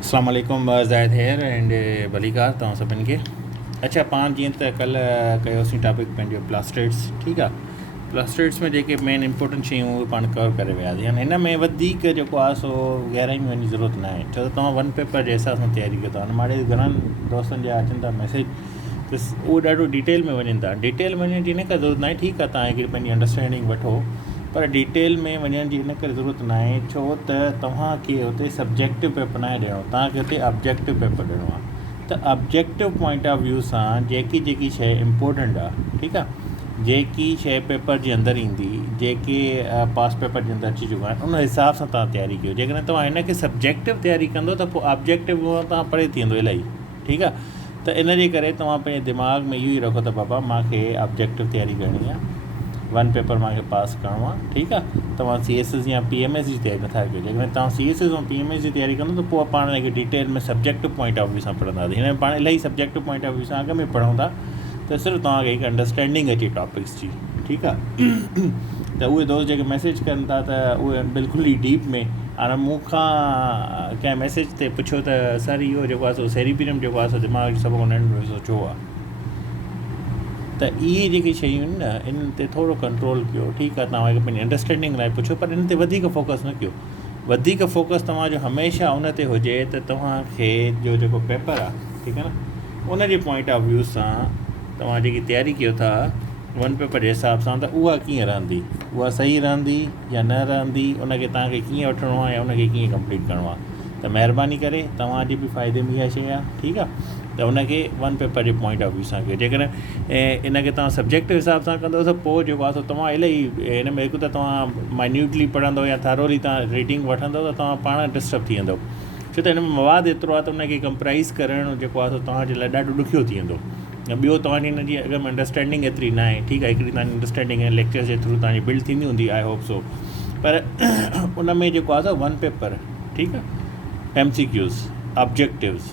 अस्सलाम वालेकुम Zahid hair and भलीकार तव्हां सभिनि खे। अच्छा, पाण जीअं त कल्ह कयोसीं टॉपिक पंहिंजो प्लास्टेट्स, ठीकु आहे। प्लास्टेट्स में जेके मेन इंपॉर्टेंट शयूं उहे पाण कवर करे वियासीं। हाणे हिन में वधीक जेको आहे सो गहराई में वञी ज़रूरत न आहे, छो त तव्हां वन पेपर जे हिसाब सां तयारी कयो था। हाणे मां घणनि दोस्तनि जा अचनि था मैसेज, त उहो ॾाढो डिटेल में वञनि था। डिटेल में वञण जी इन करे ज़रूरत न आहे, ठीकु आहे, तव्हां हिकिड़ी पंहिंजी अंडरस्टैंडिंग वठो, पर डिटेल में वञण जी इन करे ज़रूरत न आहे, छो त तव्हांखे हुते सब्जेक्टिव पेपर न आहे ॾियणो, तव्हांखे हुते ऑब्जेक्टिव पेपर ॾियणो आहे। त ऑब्जेक्टिव पॉइंट ऑफ व्यू सां जेकी शइ इम्पोर्टेंट आहे, ठीकु आहे, जेकी शइ पेपर जे अंदरि ईंदी, जेके पास पेपर जे अंदरि अची चुका आहिनि, उन हिसाब सां तव्हां तयारी कयो। जेकॾहिं तव्हां हिन खे सब्जेक्टिव तयारी कंदो त पोइ ऑब्जेक्टिव तव्हां परे थी वेंदो इलाही, ठीकु आहे। त इन जे करे तव्हां पंहिंजे दिमाग़ में इहो ई रखो त बाबा मूंखे ऑब्जेक्टिव तयारी करणी आहे, वन पेपर मूंखे पास करिणो आहे, ठीकु आहे। तव्हां CSS या PMS जी तयारी नथा कयो। जेकॾहिं तव्हां CSS ऐं PMS जी तयारी कंदो त पोइ पाण हिनखे डिटेल में सब्जेक्टिव पॉइंट ऑफ व्यू सां पढ़ंदासीं। हिन में पाण इलाही सब्जेक्टिव पॉइंट ऑफ व्यू सां अॻ में पढ़ूं था, त सिर्फ़ु तव्हांखे हिकु अंडरस्टैंडिंग अचे टॉपिक्स जी, ठीकु आहे। त उहे दोस्त जेके मैसेज कनि था त उहे बिल्कुलु ई डीप में, हाणे मूंखां कंहिं मैसेज ते पुछियो त सर इहो जेको आहे सो सेरिबेरियम जेको आहे सो दिमाग़ जो सभु नंढो हिसो छो आहे। त इहे जेके शयूं आहिनि न, इन्हनि ते थोरो कंट्रोल कयो, ठीकु आहे। तव्हांखे पंहिंजी अंडरस्टैंडिंग लाइ पुछो, पर इन ते वधीक फोकस न कयो। वधीक फोकस तव्हांजो हमेशह उन ते हुजे त तव्हांखे जो जेको पेपर आहे, ठीकु आहे न, उन जे पॉइंट ऑफ व्यू सां तव्हां जेकी तयारी कयो था वन पेपर जे हिसाब सां, त उहा कीअं रहंदी, उहा सही रहंदी या न रहंदी, उनखे तव्हांखे कीअं वठिणो आहे या उनखे कीअं कंप्लीट करिणो आहे। त महिरबानी करे तव्हांजे बि फ़ाइदे में इहा शइ आहे, ठीकु आहे। त उनखे one paper J point of view सां कयो। जेकॾहिं इनखे तव्हां सब्जेक्टिव हिसाब सां कंदो त पोइ जेको आहे सो तव्हां इलाही हिन में हिकु त तव्हां माइन्यूटली पढ़ंदव या थारोली तव्हां रीडिंग वठंदव त तव्हां पाण डिस्टर्ब थी वेंदव, छो त हिन में मवादु एतिरो आहे त उनखे कंप्राइज़ करणु जेको आहे सो तव्हांजे लाइ ॾाढो ॾुखियो थी वेंदो। ऐं ॿियो तव्हांजी हिन जी अॻ में अंडरस्टैंडिंग एतिरी न आहे, ठीकु आहे। हिकिड़ी तव्हांजी अंडरस्टैंडिंग लेक्चर्स जे थ्रू तव्हांजी बिल्ड थींदी हूंदी, आई होप सो, पर उन में जेको आहे सो वन पेपर, ठीकु आहे, MCQs, ऑब्जेक्टिव्स,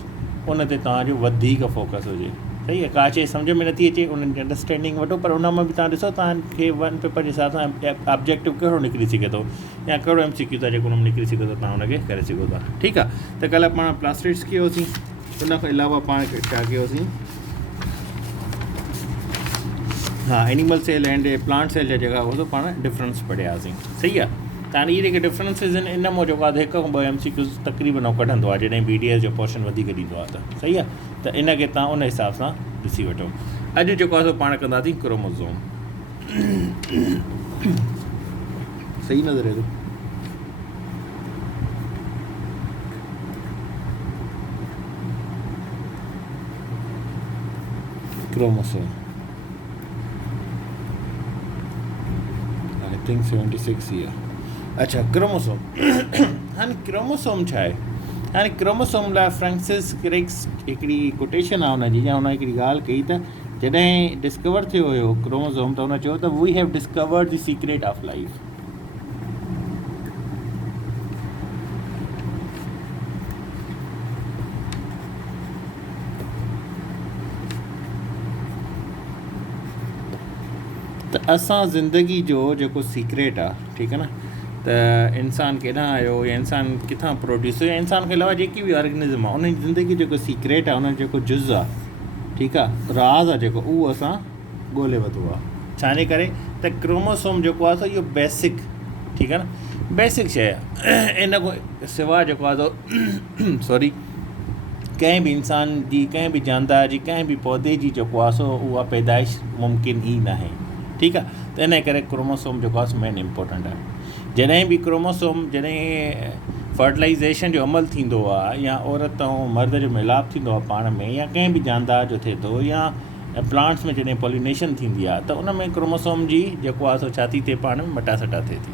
उन ते तव्हांजो वधीक फोकस हुजे, सही आहे। का शइ सम्झ में नथी अचे, उन्हनि जी अंडरस्टैंडिंग वठो, पर उन में बि तव्हां ॾिसो तव्हांखे वन पेपर जे हिसाब सां ऑब्जेक्टिव कहिड़ो निकिरी सघे थो या कहिड़ो MCQ था जेको उन में निकिरी सघे थो, तव्हां उनखे करे सघो था, ठीकु आहे। त कल्ह पाण प्लास्टिक्स कयोसीं, उन खां अलावा पाण छा कयोसीं, हा, animal cell and plant cell जा जेका हो पाण डिफरेंस पढ़ियासीं, सही आहे। त हाणे इहे जेके डिफरेंसिस आहिनि, इन में जेको आहे हिकु खां ॿ MCQs तक़रीबन कढंदो आहे जॾहिं BDS जो पोर्शन वधीक ॾींदो आहे, त सही आहे। त इनखे तव्हां उन हिसाब सां ॾिसी वठो। अॼु जेको आहे पाण कंदासीं क्रोमोज़ोम, सही नज़र अचे थो, क्रोमोसोम, आई थिंक 76 ही आहे। अच्छा, क्रोमोसोम। हाणे क्रोमोसोम छा आहे? हाणे क्रोमोसोम लाइ फ्रांसिस क्रिक्स हिकिड़ी कोटेशन आहे हुनजी, या हुन हिकिड़ी ॻाल्हि कई त जॾहिं डिस्कवर थियो हुयो क्रोमोसोम, त हुन चयो त we have discovered the secret of life. त असां ज़िंदगी जो जेको सीक्रेट आहे, ठीकु आहे न, त इंसान केॾां आयो या इंसान किथां प्रोड्यूस थियो, या इंसान खे अलावा जेकी बि ऑर्गेनिज़म आहे उन जी ज़िंदगी जेको सीक्रेट आहे, उन जो जेको जुज़ आहे, ठीकु आहे, राज़ आहे जेको, उहो असां ॻोल्हे वरितो आहे। छाजे करे त क्रोमोसोम जेको आहे त इहो बेसिक, ठीकु आहे न, बेसिक शइ आहे। इन खां सवाइ जेको आहे त सॉरी, कंहिं बि इंसान जी, कंहिं बि जानदार जी, कंहिं बि पौधे जी जेको आहे सो उहा पैदाइश मुमकिन ई न आहे, ठीकु आहे। त इन करे क्रोमोसोम जेको आहे मेन इम्पोर्टेंट आहे। जॾहिं बि क्रोमोसोम, जॾहिं फर्टिलाइज़ेशन जो अमल थींदो आहे, या औरत ऐं मर्द जो मिलाप थींदो आहे पाण में, या कंहिं बि जानदार जो थिए थो, या प्लांट्स में जॾहिं पॉलिनेशन थींदी आहे, त उन में क्रोमोसोम जी जेको आहे सो छा थी थिए, पाण में मटासटा थिए थी,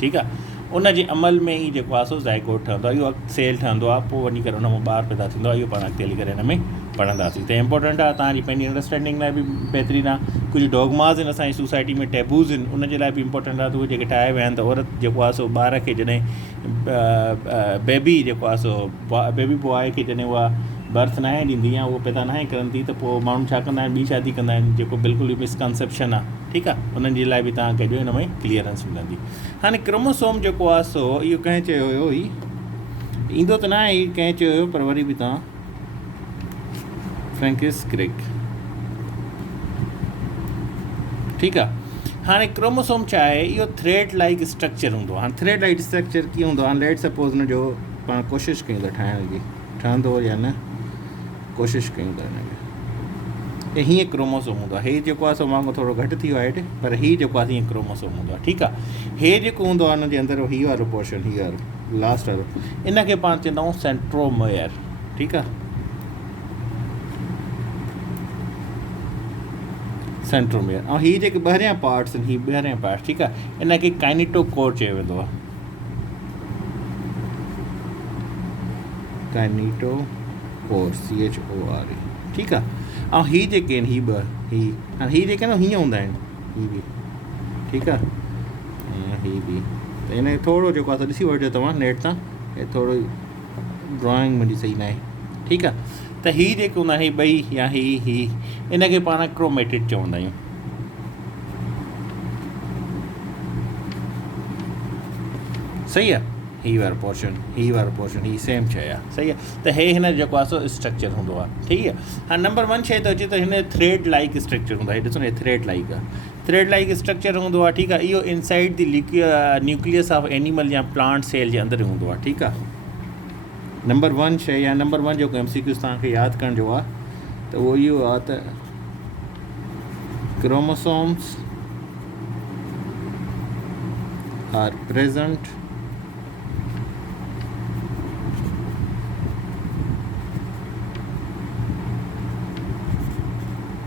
ठीकु आहे। उन जे अमल में ई जेको आहे सो ज़ाइगोट ठहंदो आहे, इहो सेल ठहंदो आहे, पोइ वञी करे उन मां ॿार पैदा थींदो आहे। इहो पाण अॻिते हली करे हिन में पढ़ंदासीं। त इम्पोर्टेंट आहे, तव्हांजी पंहिंजी अंडरस्टैंडिंग लाइ बि बहितरीनु आहे। कुझु डॉगमास आहिनि असांजी सोसाइटी में, टैबूज़ आहिनि, उन जे लाइ बि इम्पोर्टेंट आहे। त उहे जेके ठाहे विया आहिनि, त औरत जेको आहे सो ॿार खे जॾहिं बेबी जेको आहे सो बेबी बॉय खे जॾहिं उहा बर्थ न आहे ॾींदी, या उहो पैदा न आहे करंदी, त पोइ माण्हू छा कंदा आहिनि, ॿी शादी कंदा आहिनि, जेको बिल्कुलु ई मिसकंसेप्शन आहे, ठीकु आहे। उन्हनि जे लाइ बि तव्हांखे जो हिन में क्लियरेंस मिलंदी। हाणे क्रोमोसोम जेको आहे सो इहो कंहिं चयो हुयो, ईंदो त न आहे, कंहिं चयो पर वरी बि तव्हां फ्रैंकिस क्रिक। ठीकु आहे। हाणे क्रोमोसोम छा आहे, इहो थ्रेड लाइक स्ट्रक्चर हूंदो आहे। हाणे थ्रेड लाइक स्ट्रक्चर कीअं हूंदो आहे, हाणे लेट सपोज़ हुन जो पाण कोशिशि कयूं था ठाहिण जी, ठहंदो या न, कोशिशि कयूं था हिन में। हीअं क्रोमोसोम हूंदो आहे। हे जेको आहे सो वांगुरु थोरो घटि थी वियो आहे हेठि, पर हीअ जेको आहे हीअं क्रोमोसोम हूंदो आहे। ठीकु आहे। हे जेको हूंदो आहे हुन जे अंदरि हीअ वारो पोर्शन, हीअ वारो लास्ट वारो, इन खे पाण चवंदा आहियूं सेंट्रोमियर। ठीकु आहे, सेंट्रोमियर। ऐं हीअ जेके ॿाहिरियां पार्ट्स आहिनि, हीअ ॿाहिरियां पार्ट्स, ठीकु आहे, इन खे काइनेटोकोर चयो वेंदो आहे। Kinetochore, CHORE। ठीकु आहे। ऐं हीअ जेके आहिनि, हीअ हाणे हीअ जेके आहिनि हीअं हूंदा आहिनि, हीअ बि। ठीकु आहे, ऐं हीअ बि। त इन खे थोरो जेको आहे ॾिसी वठिजो तव्हां नेट तां, हे थोरो ड्रॉइंग मुंहिंजी सही न आहे। ठीकु आहे। त हीअ जेके हूंदा आहिनि, हीअ ॿई या हीअ इन खे पाण क्रोमेटिड चवंदा आहियूं। सही आहे। हीअ वारो पोर्शन, हीअ वारो पोर्शन, हीअ सेम शइ आहे। सही आहे। त हे हिन जेको आहे सो स्ट्रक्चर हूंदो आहे। ठीकु आहे। हाणे नंबर 1 शइ त अचे त हिन थ्रेड लाइक स्ट्रक्चर हूंदो आहे। ॾिसो न, थ्रेड लाइक आहे, थ्रेड लाइक स्ट्रक्चर हूंदो आहे। ठीकु आहे। इहो inside the nucleus of animal या प्लांट सेल जे अंदरि हूंदो आहे। ठीकु आहे। नंबर 1 शइ या नंबर 1 जेको MCQs तव्हांखे यादि करण जो आहे त उहो इहो आहे त chromosomes are present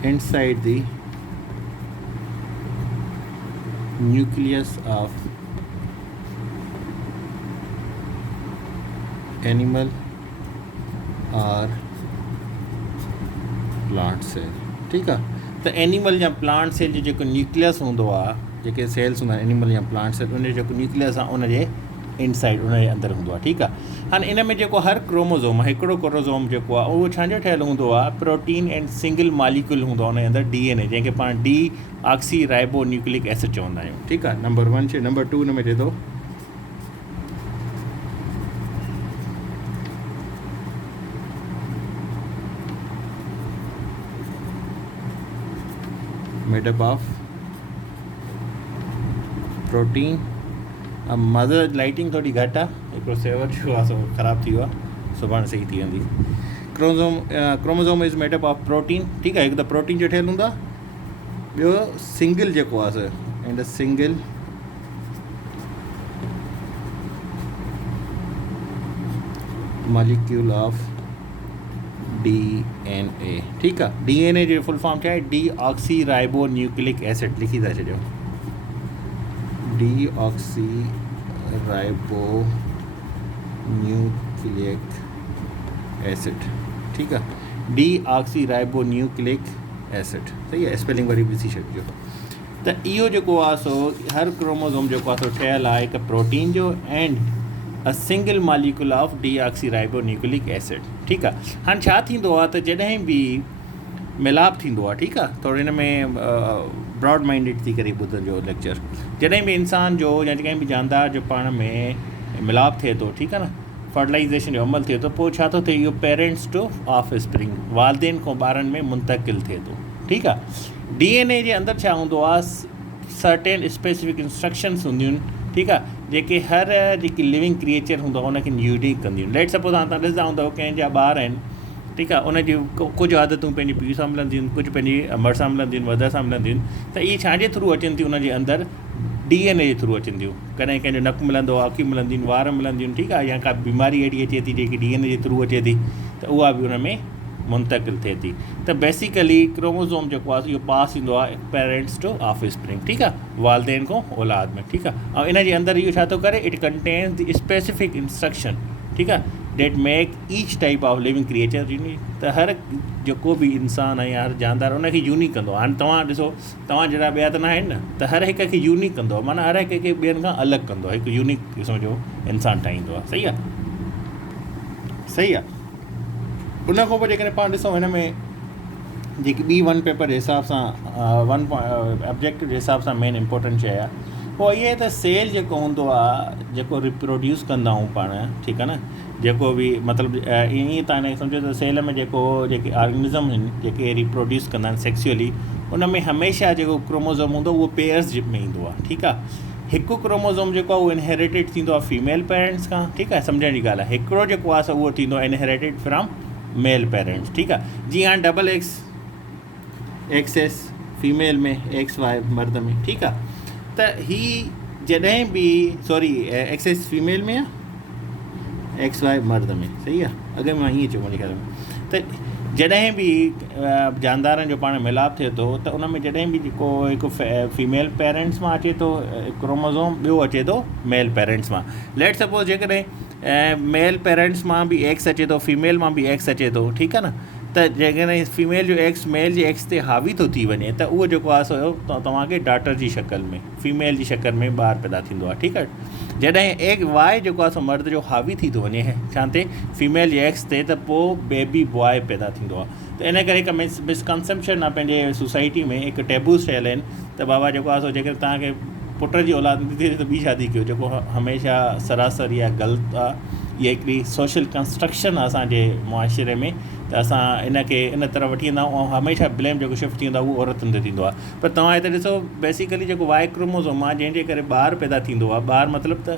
inside the nucleus of animal or plant cell। ठीकु आहे। त एनिमल या प्लांट सेल जो जेको न्यूक्लियस हूंदो आहे, जेके सेल्स हूंदा आहिनि एनिमल या प्लांट सेल, उन जो जेको न्यूक्लियस आहे उनजे इनसाइड, उन जे अंदरि हूंदो आहे। ठीकु आहे। हाणे इन में जेको हर क्रोमोज़ोम आहे, हिकिड़ो क्रोमोज़ोम जेको आहे उहो छांजो ठहियलु हूंदो आहे, प्रोटीन एंड सिंगल मॉलिक्यूल हूंदो आहे उन जे अंदरि, DNA, जंहिंखे पाण डीऑक्सी राइबो न्यूक्लिक एसिड चवंदा आहियूं। ठीकु आहे। नंबर 1 शइ। नंबर 2 हिन में थिए थो made up of protein. Mother lighting थोड़ी घटि आहे, हिकिड़ो सेवर जो आहे सो ख़राबु थी वियो आहे, सुभाणे सही थी वेंदी। Chromosome is made up of protein. ठीकु आहे। हिकु त प्रोटीन जो ठहियलु हूंदो आहे, ॿियो सिंगल जेको आहे sir, and single molecule of DNA। ठीकु आहे। DNA जो फुल फॉर्म छा आहे, डीऑक्सी राइबो न्यूक्लिक एसिड। लिखी था छॾियो, डीऑक्सी राइबो न्यूक्लिक एसिड। ठीकु आहे। Deoxy ribo nucleic acid. सही आहे। स्पेलिंग वरी बि ॾिसी छॾिजो। त इहो जेको आहे सो हर क्रोमोज़ोम जेको आहे सो ठहियलु आहे हिकु प्रोटीन जो and a single molecule of deoxy ribo nucleic acid. ठीकु आहे। हाणे छा थींदो आहे त जॾहिं बि मिलाप थींदो आहे, ठीकु आहे, थोरो हिन में ब्रॉड माइंडेड थी करे ॿुधजो लेक्चर। जॾहिं बि इंसान जो या कंहिं बि जानदार जो पाण में मिलाप थिए थो, ठीकु आहे न, फर्टिलाइज़ेशन जो अमल थिए थो, पोइ छा थो थिए, इहो पेरेंट्स टू ऑफ स्प्रिंग, वालदेन खां ॿारनि में मुंतकिल थिए थो। ठीकु आहे। DNA जे अंदरि छा हूंदो आहे, सर्टेन स्पेसिफिक इंस्ट्रक्शंस हूंदियूं आहिनि। ठीकु आहे। जेके हर जेकी लिविंग क्रिएचर हूंदो आहे उनखे यूनिक कंदियूं आहिनि। लेट सपोज़ हाणे तव्हां ॾिसंदा हूंदव कंहिंजा ॿार आहिनि, ठीकु आहे, उनजी कुझु आदतूं पंहिंजी पीउ सां मिलंदियूं आहिनि, कुझु पंहिंजी अमड़ सां मिलंदियूं आहिनि, वधर सां मिलंदियूं आहिनि। त इहे छाजे थ्रू अचनि थियूं, उनजे अंदरि DNA जे थ्रू अचनि थियूं। कॾहिं कंहिंजो नकु मिलंदो आहे, अखियूं मिलंदियूं आहिनि, वार मिलंदियूं आहिनि। ठीकु आहे। या का बीमारी अहिड़ी अचे थी जेकी DNA जे थ्रू अचे थी, त उहा बि उन में मुंतकिल थिए थी। त बेसिकली क्रोमोज़ोम जेको आहे इहो पास ईंदो आहे पेरेंट्स टू ऑफ स्प्रिंग। ठीकु आहे। वालदेन खां औलाद में। ठीकु आहे। ऐं इन जे अंदरि इहो छा थो करे, it contains the specific instruction. ठीकु आहे। That make each type of living creature unique. त हर जेको बि इंसानु आहे या हर जानदार उनखे यूनिक कंदो आहे। हाणे तव्हां ॾिसो, तव्हां जहिड़ा ॿिया त न आहिनि न, त हर हिक खे यूनिक कंदो आहे, माना हर हिक खे ॿियनि खां अलॻि कंदो आहे, हिकु यूनिक क़िस्म जो इंसानु ठाहींदो आहे। सही आहे। सही आहे। उन खां पोइ जेकॾहिं पाण ॾिसूं हिन में जेकी ॿी 1 पेपर जे हिसाब सां 1 ऑब्जेक्टिव जे हिसाब सां मेन इंपॉर्टेंट शइ आहे, पोइ इहे त सेल जेको हूंदो आहे जेको रिप्रोड्यूस कंदा आहियूं पाण, ठीकु आहे न, जेको बि मतिलबु ईअं तव्हां हिन सम्झो त सेल में जेके ऑर्गेनिज़म आहिनि जेके रिप्रोड्यूस कंदा आहिनि सेक्सुअली, उन में हमेशह जेको क्रोमोज़ोम हूंदो उहो पेयर्स में ईंदो आहे, ठीकु आहे। हिकु क्रोमोज़ोम जेको आहे उहो इनहेरिटेड थींदो आहे फीमेल पेरेंट्स खां, ठीकु आहे, सम्झण जी ॻाल्हि आहे। हिकिड़ो जेको आहे उहो थींदो आहे इनहेरिटेड फ्रॉम मेल पेरेंट्स, ठीकु आहे। जीअं हाणे डबल एक्स फीमेल में XY मर्द में, ठीकु आहे। त ही जॾहिं बि एक्स फीमेल में आहे, XY मर्द में, सही आहे। अॻे मां हीअं चयो मुंहिंजे ख़्याल में त जॾहिं बि जानदारनि जो पाण मिलाप थिए थो त उन में जॾहिं बि जेको हिकु फीमेल पेरेंट्स मां अचे थो क्रोमोज़ोम, ॿियो अचे थो मेल पेरेंट्स मां। लेट सपोज़ जेकॾहिं मेल पेरेंट्स मां बि एक्स अचे थो, फीमेल मां बि एक्स अचे थो, ठीकु आहे न, त जेकॾहिं फीमेल जो एक्स मेल जे एक्स ते हावी थो थी वञे त उहो जेको आहे सो तव्हांखे डॉटर जी शक्ल में, फीमेल जी शक्ल में ॿारु पैदा थींदो आहे, ठीकु आहे। जॾहिं वाई जेको आहे सो मर्द जो हावी थी थो वञे छा ते, फीमेल जे एक्स ते, त पोइ बेबी बॉय पैदा थींदो आहे। त इन करे हिकु मिसकंसेप्शन आहे पंहिंजे सोसाइटी में, हिकु टेबूस ठहियल आहिनि त बाबा जेको आहे सो जेकर तव्हांखे पुट जी औलाद नथी थिए त ॿी शादी कयो, जेको हमेशह सरासर या ग़लति आहे। इहा हिकिड़ी सोशल कंस्ट्रक्शन आहे असांजे मुआशिरे में, त असां इनखे इन तरह वठी वेंदा आहियूं ऐं हमेशह ब्लेम जेको शिफ्ट थी वेंदो आहे उहो औरतुनि ते थींदो आहे। पर तव्हां हिते ॾिसो बेसिकली जेको वाई क्रोमोज़ोम आहे जंहिंजे करे ॿारु पैदा थींदो आहे, ॿारु मतिलबु त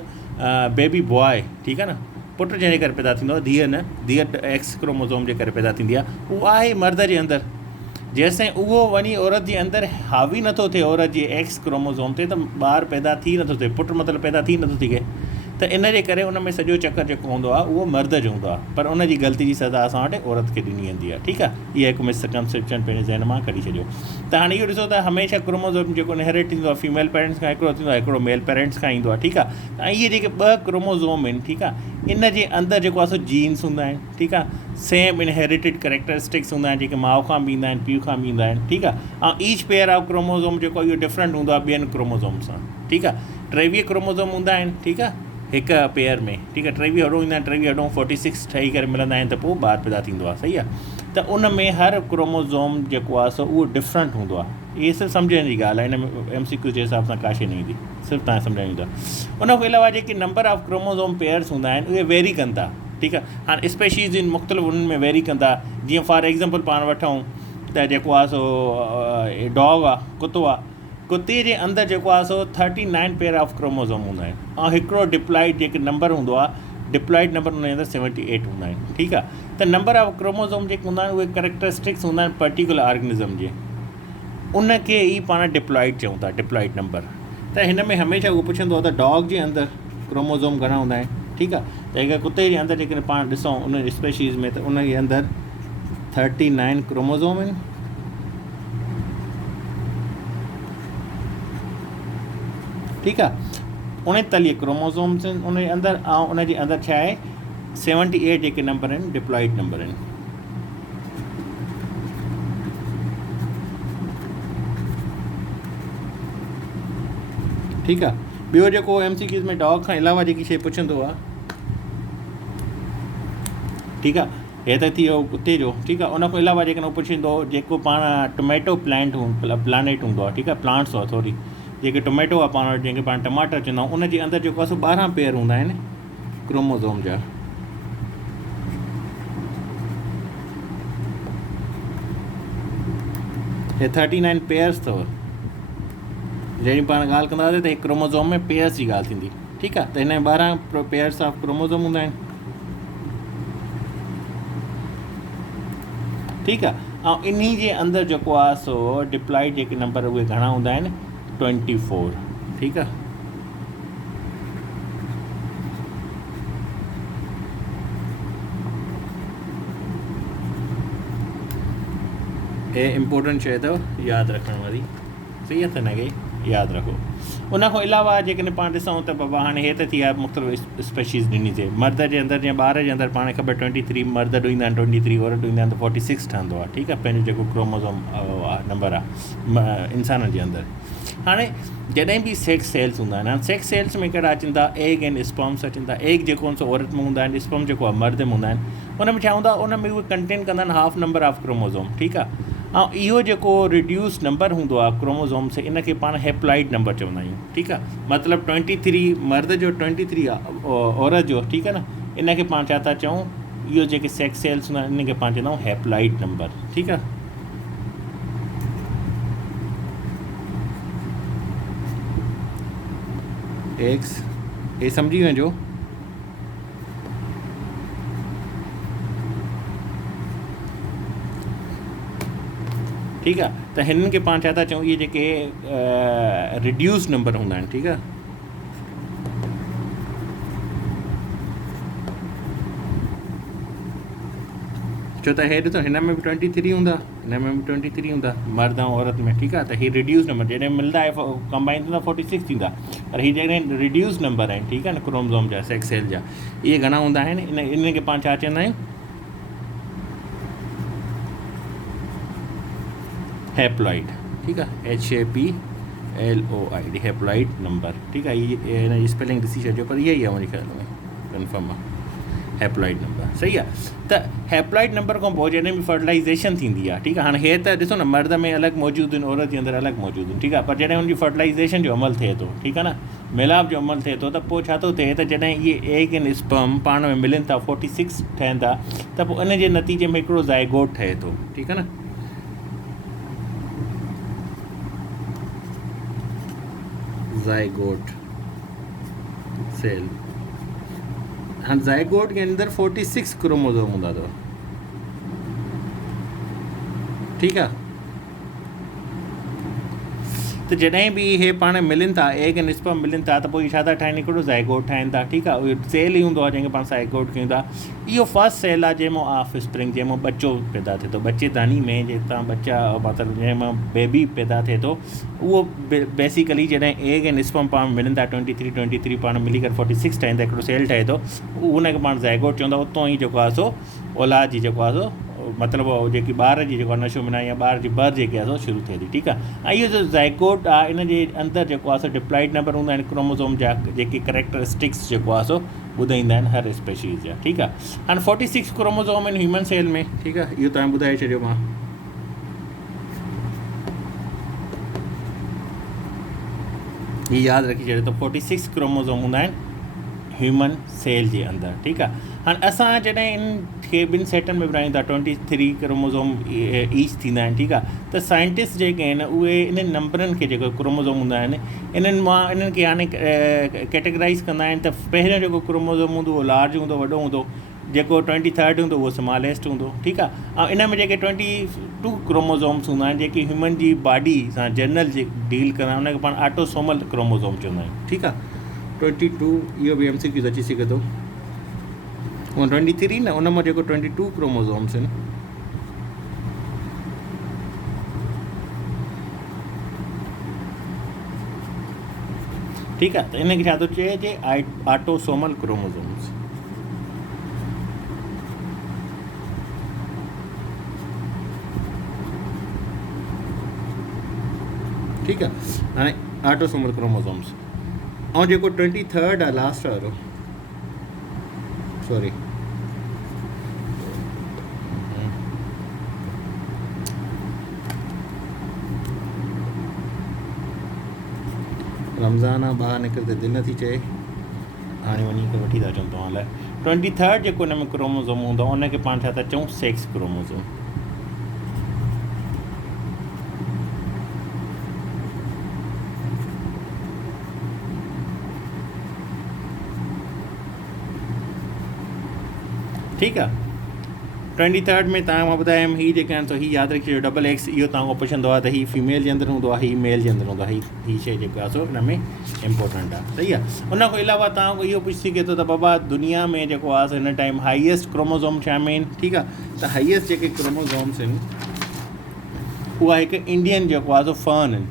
बेबी बॉय, ठीकु आहे न, पुटु जंहिंजे करे पैदा थींदो आहे, धीअ एक्स क्रोमोज़ोम जे करे पैदा थींदी आहे, उहा आहे मर्द जे अंदरि। जेसिताईं उहो वञी औरत जे अंदरि हावी नथो थिए औरत जे एक्स क्रोमोज़ोम ते, त ॿारु पैदा थी नथो थिए, पुटु मतिलबु पैदा थी नथो थिए। त इन जे करे उन में सॼो चकर जेको हूंदो आहे उहो मर्द जो हूंदो आहे, पर उन जी ग़लती जी सज़ा असां वटि औरत खे ॾिनी वेंदी आहे, ठीकु आहे। इहा हिकु मिसकंसेप्शन पंहिंजे ज़हन मां कढी छॾियो। त हाणे इहो ॾिसो त हमेशह क्रोमोज़ोम जेको इनहेरिट थींदो आहे फीमेल पेरेंट्स खां हिकिड़ो थींदो आहे, हिकिड़ो मेल पेरेंट्स खां ईंदो आहे, ठीकु आहे। ऐं इहे जेके ॿ क्रोमोज़ोम आहिनि, ठीकु आहे, इन जे अंदरि जेको आहे सो जीन्स हूंदा आहिनि, ठीकु आहे, सेम इनहेरिटेड कैरेक्टरिस्टिक्स हूंदा आहिनि जेके माउ खां बि ईंदा आहिनि, पीउ खां बि ईंदा आहिनि, ठीकु आहे। ऐं ईच पेयर ऑफ क्रोमोज़ोम जेको आहे इहो डिफरेंट हूंदो आहे ॿियनि क्रोमोज़ोम सां, ठीकु आहे। 23 क्रोमोज़ोम हूंदा आहिनि, ठीकु आहे, हिकु पेयर में, ठीकु आहे। 23 हॾो ईंदा आहिनि, 23 हॾो 46 ठही करे मिलंदा आहिनि, त पोइ ॿारु पैदा थींदो आहे, सही आहे। त उन में हर क्रोमोज़ोम जेको आहे सो उहो डिफरेंट हूंदो आहे। इहे सिर्फ़ु सम्झण जी ॻाल्हि आहे, हिन में MCQ जे हिसाब सां का शइ न ईंदी, सिर्फ़ु तव्हां सम्झण ईंदा। उन खां अलावा जेके नंबर ऑफ क्रोमोज़ोम पेयर्स हूंदा आहिनि उहे वेरी कनि था, ठीकु आहे। हाणे स्पेशीज़ इन मुख़्तलिफ़ उन्हनि में वेरी कंदा। जीअं फॉर एग्ज़ाम्पल पाण वठूं त जेको आहे सो डॉग आहे, कुतो आहे, कुते जे अंदरि जेको आहे सो 39 पेयर ऑफ क्रोमोज़ोम हूंदा आहिनि, ऐं हिकिड़ो डिप्लॉइड जेके नंबर हूंदो आहे, डिप्लॉइड नंबर उन जे अंदरि 78 हूंदा आहिनि, ठीकु आहे। त नंबर ऑफ क्रोमोज़ोम जेके हूंदा आहिनि उहे कैरेक्टरिस्टिक्स हूंदा आहिनि पर्टिकुलर ऑर्गेनिज़म जे, उनखे ई पाण डिप्लॉइड चऊं था, डिप्लॉइड नंबर। त हिन में हमेशह उहो पुछंदो आहे त डॉग जे अंदरि क्रोमोज़ोम घणा हूंदा आहिनि, ठीकु आहे। त हिकु कुते जे अंदरि जेकॾहिं पाण ॾिसूं उन स्पेशीज़ में, त उन जे अंदरि 39 क्रोमोज़ोम आहिनि, ठीकु आहे। 39 क्रोमोज़ोम्स आहिनि उन जे अंदरि, ऐं उन जे अंदरि छा आहे 78 जेके नंबर आहिनि डिप्लॉइड नंबर आहिनि, ठीकु आहे। ॿियो जेको MCQs में डॉग खां अलावा जेकी शइ पुछंदो आहे, ठीकु आहे, हे त थी वियो कुते जो, ठीकु आहे। उन खां अलावा जेकॾहिं उहो पुछंदो जेको पाण टोमेटो प्लांट प्लानेट हूंदो आहे, ठीकु आहे, प्लांट्स हुआ सॉरी, जेके टोमेटो आहे पाण वटि जंहिंखे पाण टमाटर चवंदा आहियूं, उन जे अंदरि जेको आहे सो 12 पेयर हूंदा आहिनि क्रोमोज़ोम जा, हे 39 पेयर्स अथव। जॾहिं पाण ॻाल्हि कंदासीं त हिकु क्रोमोज़ोम में पेयर्स जी ॻाल्हि थींदी, ठीकु आहे। त हिन में 12 पेयर्स ऑफ क्रोमोज़ोम हूंदा आहिनि, ठीकु आहे। ऐं इन्ही जे अंदरि जेको आहे सो डिप्लॉइड जेके नंबर उहे घणा हूंदा आहिनि 24, ठीकु आहे। हे इम्पोर्टेंट शइ अथव यादि रखण वारी, सही आहे, त हिनखे यादि रखो। उन खां अलावा जेकॾहिं पाण ॾिसूं त बाबा हाणे हे त थी आहे मुख़्तलिफ़ स्पेशीज़ ॾिनी थिए। मर्द जे अंदरि या ॿार जे अंदरि पाण ख़बर 23 मर्द ॾोईंदा आहिनि, 23 औरत ॾोईंदा आहिनि, त 46 ठहंदो आहे, ठीकु आहे, पंहिंजो जेको क्रोमोज़ोम नंबर आहे इंसाननि जे अंदरि। हाणे जॾहिं बि सेक्स सेल्स हूंदा आहिनि, हाणे सेक्स सेल्स में कहिड़ा अचनि था, एग आहिनि, स्पर्म्स अचनि था। एग जेको हूंदो औरत में हूंदा आहिनि, स्पर्म जेको आहे मर्द में हूंदा आहिनि। उन में छा हूंदो आहे, उन में उहे कंटेन कंदा आहिनि हाफ नंबर ऑफ क्रोमोज़ोम, ठीकु आहे। ऐं इहो जेको रिड्यूस नंबर हूंदो आहे क्रोमोज़ोम से इन खे पाण हैप्लॉइड नंबर चवंदा आहियूं, ठीकु आहे। मतिलबु 23 मर्द जो 23 आहे औरत जो, ठीकु आहे न। इन खे पाण छा था चऊं, इहो जेके सेक्स सेल्स हूंदा आहिनि इन खे पाण चवंदा आहियूं हैप्लॉइड नंबर, ठीकु आहे। एक्स हे सम्झी वञिजो। ठीकु आहे, त हिननि खे पाण छा था चऊं, इहे जेके रिड्यूस नंबर हूंदा आहिनि, ठीकु आहे। छो त हे ॾिसो, हिन में बि 23 हूंदा, हिन में बि 23 हूंदा, मर्द ऐं औरत में, ठीकु आहे। त हीअ रिड्यूस नंबर जॾहिं मिलंदा आहे कंबाइन थींदा 46 थींदा, पर हीअ जॾहिं रिड्यूस नंबर आहिनि, ठीकु आहे न, क्रोमोज़ोम जा सेक्स सेल जा, इहे घणा हूंदा आहिनि, इन खे पाण छा चवंदा आहियूं, हैप्लॉइड, ठीकु आहे। HAPLOID हैप्लॉइड नंबर, ठीकु आहे। इहे हिन जी स्पेलिंग ॾिसी छॾिजो, पर इहा ई आहे मुंहिंजे ख़्याल में, कंफर्म आहे, हैप्लॉइड नंबर, सही आहे। त हैप्लॉइड नंबर खां पोइ जॾहिं बि फर्टिलाइज़ेशन थींदी आहे, ठीकु आहे। हाणे हे त ॾिसो न, मर्द में अलॻि मौजूदु आहिनि, औरत जे अंदरि अलॻि मौजूदु आहिनि, ठीकु आहे। पर जॾहिं हुनजी फर्टिलाइज़ेशन जो अमल थिए थो, ठीकु आहे न, मिलाप जो अमल थिए थो, त पोइ छा थो थिए, त जॾहिं इहे एग ऐं स्पर्म पाण में मिलनि था, 46 ठहनि था, त पोइ इन जे नतीजे में हिकिड़ो ज़ाइगोट ठहे थो, ठीकु आहे न। ज़ाइगोट सेल, हाँ ज़ाइगोट के अंदर 46 क्रोमोज़ोम हूंदा अथव, ठीकु आहे। त जॾहिं बि इहे पाण मिलनि था, एग ऐं स्पर्म मिलनि था, त पोइ छा था ठाहिनि, हिकिड़ो ज़ाइगोट ठाहिनि था, ठीकु आहे। उहो सेल ई हूंदो आहे जंहिंखे पाण ज़ाइगोट कयूं था। इहो फस्ट सेल आहे जंहिंमें ऑफ स्प्रिंग, जंहिंमें बच्चो पैदा थिए थो, बच्चेदानी में जितां बच्चा मतिलबु जंहिंमें बेबी पैदा थिए थो, उहो बेसिकली जॾहिं एग ऐं स्पर्म पाण मिलनि था, 23 पाण मिली करे 46 ठहनि था, हिकिड़ो सेल ठहे थो, उनखे पाण ज़ाइगोट चवंदा। उतां ई जेको आहे सो औलाद जी जेको आहे सो मतिलबु जेकी ॿार जी जेको आहे नशो मिना या ॿार जी बर्थ जेकी आहे सो शुरू थिए थी, ठीकु आहे। ऐं इहो जो ज़ाइगोट आहे, इन जे अंदरि जेको आहे सो डिप्लॉइड नंबर हूंदा आहिनि, क्रोमोज़ोम जा जेके करेक्टरिस्टिक्स जेको आहे सो ॿुधाईंदा आहिनि हर स्पेशीज़ जा, ठीकु आहे। हाणे 46 क्रोमोज़ोम आहिनि ह्यूमन सेल में, ठीकु आहे। इहो तव्हां ॿुधाए छॾियो मां। हीअ यादि रखी छॾियो, त 46 क्रोमोज़ोम हूंदा आहिनि ह्यूमन सेल जे अंदरि, ठीकु आहे। हाणे असां जॾहिं इन खे ॿिनि सेटनि में विरहायूं था, 23 क्रोमोज़ोम ईच थींदा आहिनि, ठीकु आहे। त साइंटिस्ट जेके आहिनि उहे इन्हनि नंबरनि खे जेको क्रोमोज़ोम हूंदा आहिनि, इन्हनि मां इन्हनि खे हाणे कैटेगराइज़ कंदा आहिनि। त पहिरियों जेको क्रोमोज़ोम हूंदो उहो लार्ज हूंदो, वॾो हूंदो, जेको 23 हूंदो उहो स्मॉलेस्ट हूंदो, ठीकु आहे। ऐं इन में जेके 22 क्रोमोज़ोम्स हूंदा आहिनि, जेकी ह्यूमन जी बॉडी सां जनरल जे डील कंदा आहिनि, उनखे पाण ऑटोसोमल क्रोमोज़ोम चवंदा आहियूं, ठीकु आहे। 22 इहो बि MCQ अची सघे थो। उहो 23 न, उन मां जेको 22 क्रोमोज़ोम्स आहिनि, ठीकु आहे। त इनखे छा थो चइजे, ऑटोसोमल क्रोमोज़ोम्स, ठीकु आहे। हाणे ऑटोसोमल क्रोमोज़ोम्स ऐं जेको 23 आहे लास्ट वारो, सॉरी रमज़ान आहे, ॿाहिरि निकिरंदे दिलि नथी चए, हाणे वञी करे वठी था अचूं तव्हां लाइ। 23 जेको हिन में क्रोमोज़ोम हूंदो आहे, उनखे पाण छा था चऊं, सेक्स क्रोमोज़ोम, ठीकु आहे। 23 में तव्हां मां ॿुधायमि, हीअ जेके आहिनि सो हीअ यादि रखी छॾियो, XX इहो तव्हां खां पुछंदो आहे त हीअ फीमेल जे अंदरि हूंदो आहे, हीअ मेल जे अंदरि हूंदो आहे, हीअ शइ जेका आहे सो हिन में इम्पोर्टेंट आहे, सही आहे। उन खां अलावा तव्हां खां इहो पुछी सघे थो त बाबा दुनिया में जेको आहे सो हिन टाइम हाईएस्ट क्रोमोज़ोम छा में आहिनि, ठीकु आहे। त हाईएस्ट जेके क्रोमोज़ोम्स आहिनि उहा हिकु इंडियन जेको आहे सो फर्न आहिनि,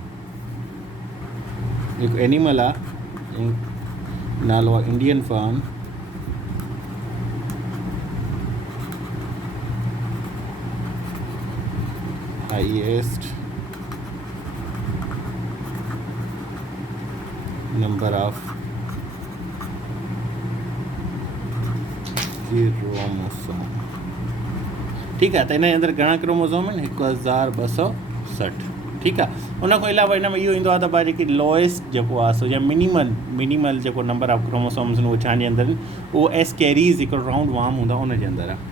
हिकु एनिमल आहे, नालो आहे Indian fern. Highest number of chromosome, ठीकु आहे। त हिन जे अंदरि घणा क्रोमोज़ोम आहिनि? 1260। ठीकु आहे। उन खां अलावा हिन में इहो ईंदो आहे त भाई जेकी लोएस्ट जेको आहे सो या मिनिमल जेको नंबर ऑफ क्रोमोसोम्स आहिनि उहो छाजे अंदरि उहो एस कैरीज़ हिकिड़ो राउंड वार्म हूंदो आहे उनजे अंदरि आहे।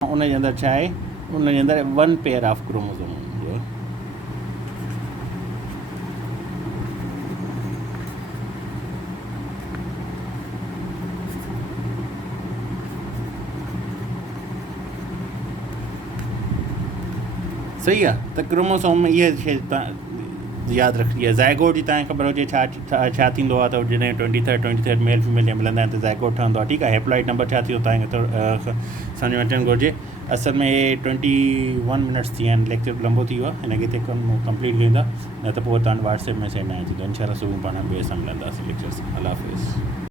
उनजे अंदरि छा आहे? उनजे अंदरि 1 पेयर ऑफ क्रोमोज़ोम हूंदो आहे। सही आहे। त क्रोमोसोम में इहा शइ तव्हां यादि रखणी आहे। ज़ाइगोट जी तव्हांखे ख़बर हुजे छा थींदो आहे। त जॾहिं 23 मेल फीमेल जंहिं मिलंदा आहिनि त ज़ाइगोट ठहंदो आहे। ठीकु आहे। हेप्लॉइड नंबर छा थींदो तव्हांखे सम्झ में अचणु घुरिजे। असल में हे 21 मिनट्स थी विया आहिनि। लेक्चर लंबो थी वियो आहे। हिनखे हिते कंप्लीट कयूं था, न त पोइ तव्हां व्हाट्सएप में सेंड आहे थींदो। इनशाला सुबुह पाण ॿिए सां मिलंदासीं लेक्चर्स। अल्लाह हाफ़िज़।